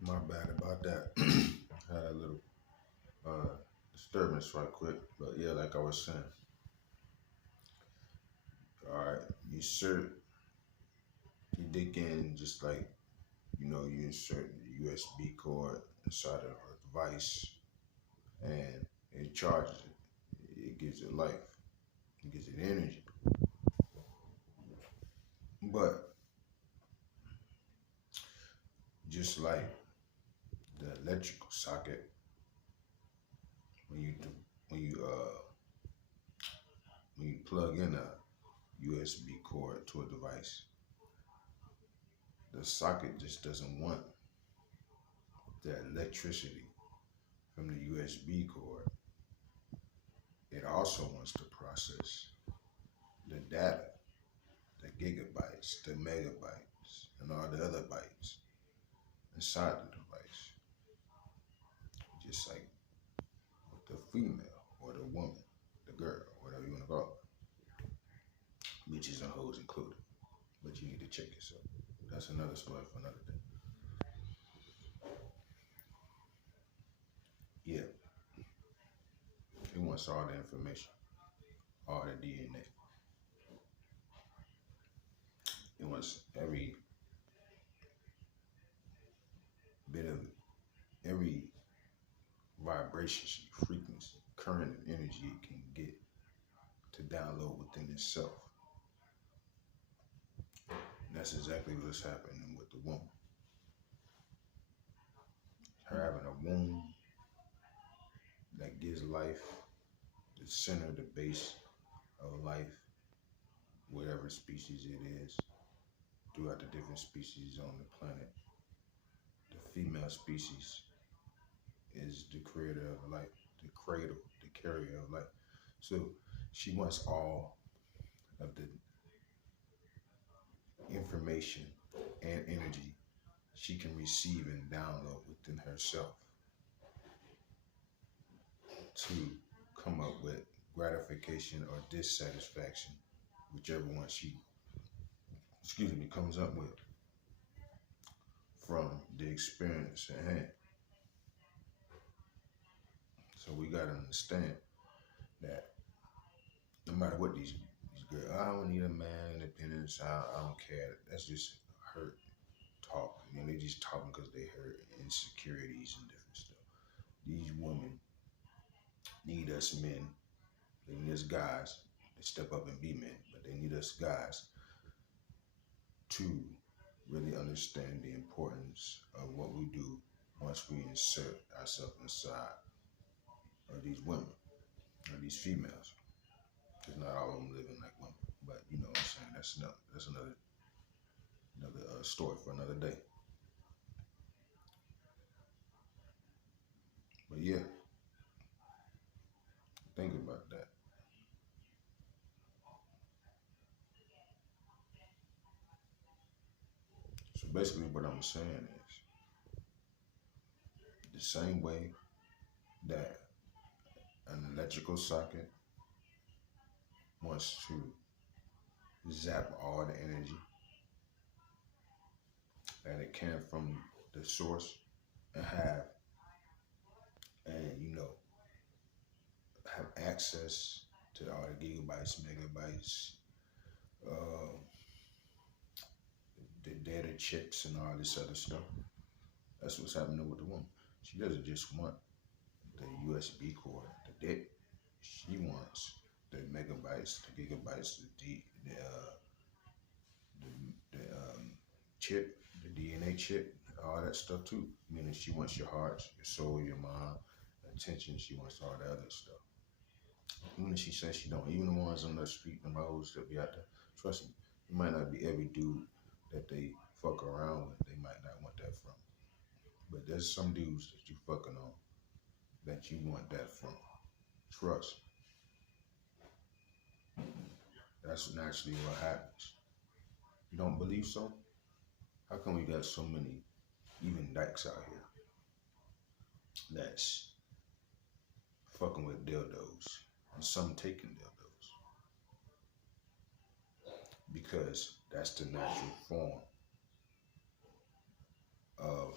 My bad about that. Had a little uh, disturbance right quick, but yeah, like I was saying. All right, you insert you dig in just like you insert the USB cord inside of a device, and it charges it. It gives it life. It gives it energy. But just like the electrical socket, when you do, when you uh when you plug in a USB cord to a device, the socket just doesn't want the electricity from the USB cord. It also wants to process the data, the gigabytes, the megabytes, and all the other bytes inside the device. Just like with the female or the woman, the girl, whatever you want to call it. Bitches and hoes included. But you need to check yourself. That's another story for another day. Yeah, it wants all the information, all the DNA. It wants every bit of every vibration, frequency, current, and energy it can get to download within itself. And that's exactly what's happening with the woman. Her having a womb that gives life, the center, the base of life, whatever species it is, throughout the different species on the planet. The female species is the creator of life, the cradle, the carrier of life. So she wants all of the information and energy she can receive and download within herself to come up with gratification or dissatisfaction, whichever one she, comes up with from the experience at hand. So we gotta understand that no matter what these girls, I don't need a man, independence, I don't care. That's just hurt talk. They just talking because they hurt insecurities and different stuff. These women need us men. They need us guys to step up and be men, but they need us guys to really understand the importance of what we do once we insert ourselves inside of these women or these females. Because not all of them living like women, but you know what I'm saying. That's another story for another day. But yeah, think about that. So basically, what I'm saying is the same way that an electrical socket wants to zap all the energy that it can from the source and and have access to all the gigabytes, megabytes, uh, the data chips, and all this other stuff. That's what's happening with the woman. She doesn't just want the USB cord, the dick. She wants the megabytes, the gigabytes, the chip, the DNA chip, all that stuff too. Meaning she wants your heart, your soul, your mind, attention. She wants all the other stuff. Even if she says she don't, even the ones on the street, the hoes that be out there, trust me, it might not be every dude that they fuck around with. They might not want that from. But there's some dudes that you fucking on that you want that from. Trust. That's naturally what happens. You don't believe so? How come we got so many even dykes out here that's fucking with dildos and some taking dildos? Because that's the natural form of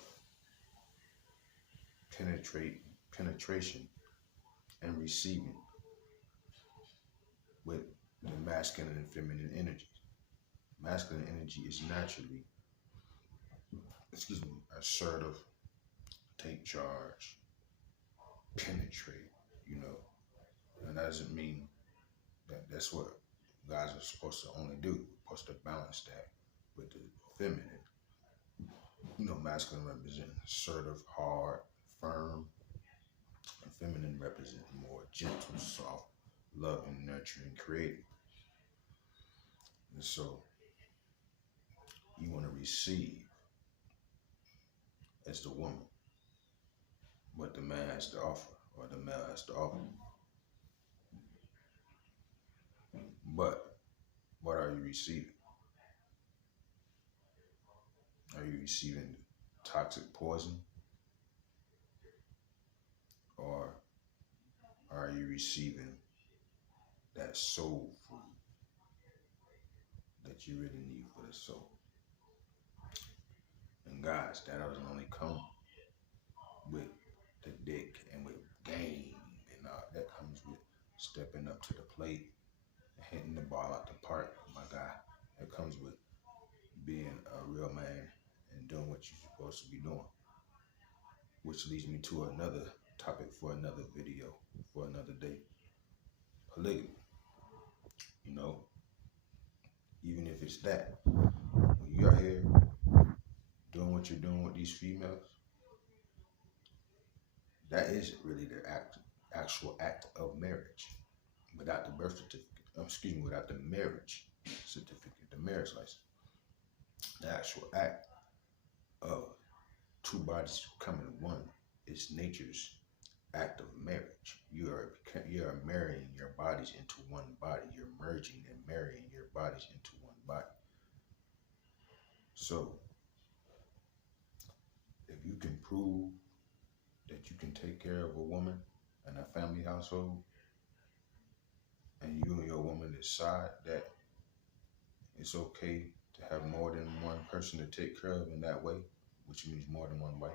penetration and receiving with the masculine and feminine energy. Masculine energy is naturally, assertive, take charge, penetrate, and that doesn't mean that that's what guys are supposed to only do. We're supposed to balance that with the feminine. Masculine represents assertive, hard, firm, and feminine represents more gentle, soft, loving, nurturing, creative. And so you want to receive as the woman what the man has to offer or the male has to offer. But what are you receiving? Are you receiving toxic poison? Or are you receiving that soul food that you really need for the soul? And guys, that doesn't only come with the dick and with game and all that comes with stepping up to the plate, hitting the ball out the park, my guy. It comes with being a real man and doing what you're supposed to be doing. Which leads me to another topic for another video, for another day. Polygamy. Even if it's that, when you're here doing what you're doing with these females, that isn't really the actual act of marriage. Without the birth certificate, without the marriage certificate, the marriage license, the actual act of two bodies becoming one is nature's act of marriage. You are marrying your bodies into one body. You're merging and marrying your bodies into one body. So, if you can prove that you can take care of a woman and a family household, and you and your woman decide that it's okay to have more than one person to take care of in that way, which means more than one wife,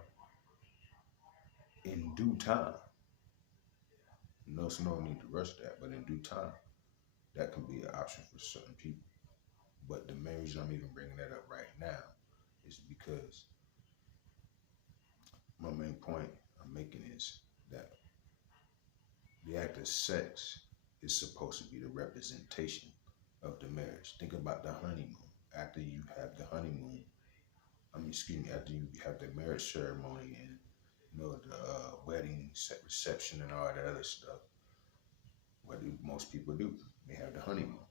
in due time, there's no need to rush that, but in due time, that can be an option for certain people. But the main reason I'm even bringing that up right now is because my main point I'm making is that the act of sex is supposed to be the representation of the marriage. Think about the honeymoon. After you have the honeymoon, after you have the marriage ceremony and the wedding reception and all that other stuff, what do most people do? They have the honeymoon.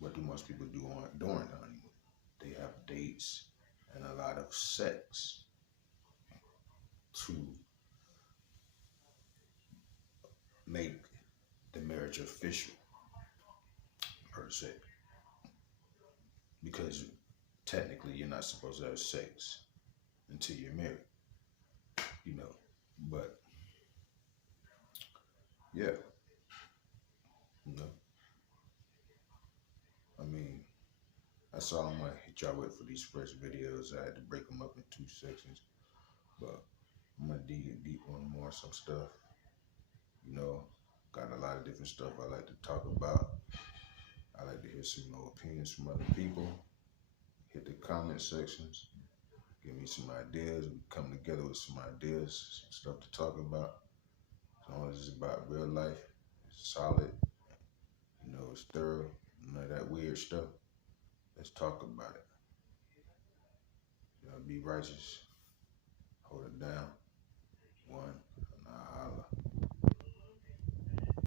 What do most people do during the honeymoon? They have dates and a lot of sex to make the marriage official, per se. Because technically you're not supposed to have sex until you're married, but yeah, that's all I'm gonna hit y'all with for these first videos. I had to break them up in 2 sections, but I'm gonna dig deep on some stuff. Got a lot of different stuff I like to talk about. I like to hear some more opinions from other people. Hit the comment sections. Give me some ideas. We come together with some ideas, some stuff to talk about. As long as it's about real life, it's solid, it's thorough, none of that weird stuff. Let's talk about it. Be righteous.